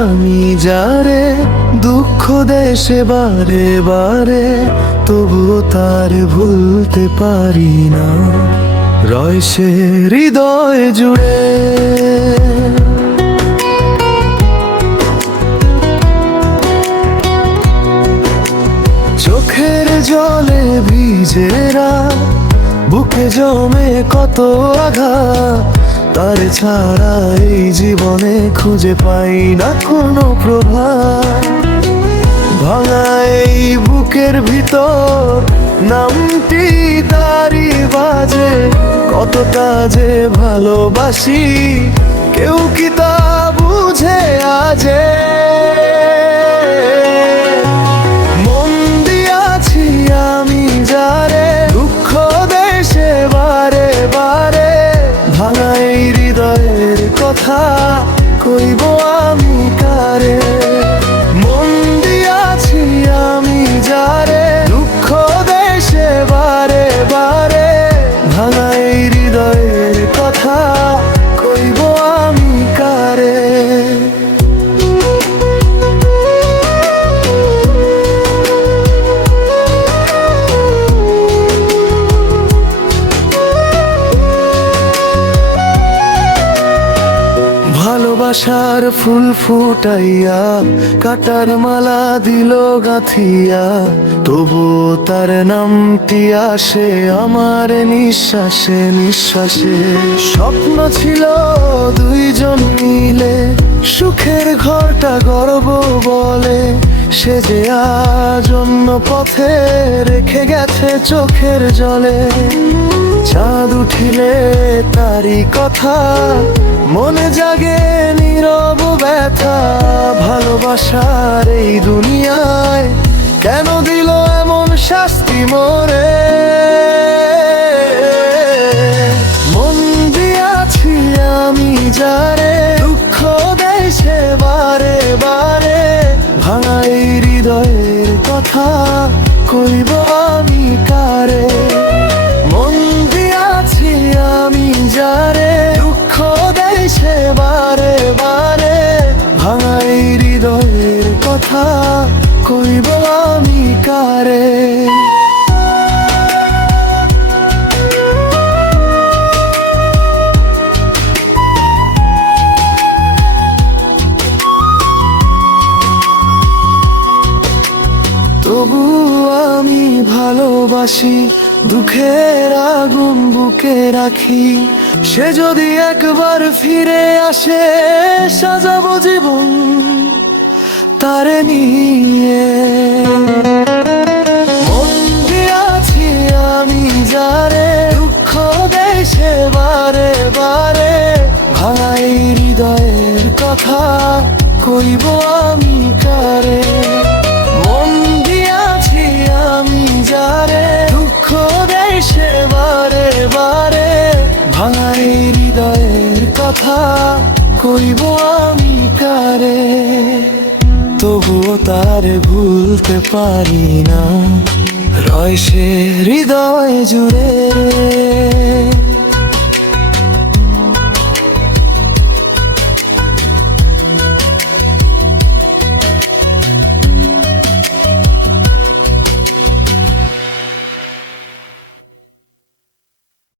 আমি যারে দুঃখ দেশে বারে বারে, তবুও তার ভুলতে পারি না, রয় সে হৃদয় জুড়ে। চোখের জলে ভিজে রাত, বুকে জমে কত আঘাত, তার ছাড়া এই জীবনে খুঁজে পাই না কোনো প্রভাব। ভাঙা এই বুকের ভিতর নামটি তারি বাজে, কতটা যে ভালোবাসি কেউ কি তা বুঝে আজে। মন দিয়াছি আমি যারে, দুঃখ দেশে বারে বারে, ভাঙা এই হৃদয়ের কথা কইব আমি কারে। মন দিয়াছি আমি যারে, দুঃখ দেশে বারে বারে, ভাঙা এই হৃদয়ের কথা কইব আমি কারে। ভালোবাসার ফুল ফুটাইয়া কাটার মালা দিল গাঁথিয়া, তবু তার নামটি আসে আমার নিঃশ্বাসে নিঃশ্বাসে। স্বপ্ন ছিল দুইজন মিলে সুখের ঘরটা গর্ব বলে, সে যে আজ অন্য পথে রেখে গেছে চোখের জলে। চাঁদ উঠিলে তারি কথা মনে জাগে নীরব ব্যথা, ভালোবাসার এই দুনিয়ায় কেন দিল এমন শাস্তি মোরে। মন দিয়াছি আমি যারে, দুঃখ দেশে বারে বারে, ভাঙা এই হৃদয়ের কথা কইব আমি কারে। মন দিয়াছি আমি যারে, দুঃখ দেশে বারে বারে, ভাঙা এই হৃদয়ের কথা কইব আমি কারে। তবু আমি ভালোবাসি, দুঃখের আগুন বুকে রাখি, সে যদি একবার ফিরে আসে সাজাবো জীবন তারে নিয়ে। মন দিয়াছি আমি যারে, দুঃখ দেশে বারে বারে, ভাঙা এই হৃদয়ের কথা কইব আমি কারে। মন দিয়াছি আমি যারে, দুঃখ দেশে বারে বারে, ভাঙা এই হৃদয়ের কথা কইব আমি কারে। তবুও তারে ভুলতে পারি না, রয় সে হৃদয় জুড়ে।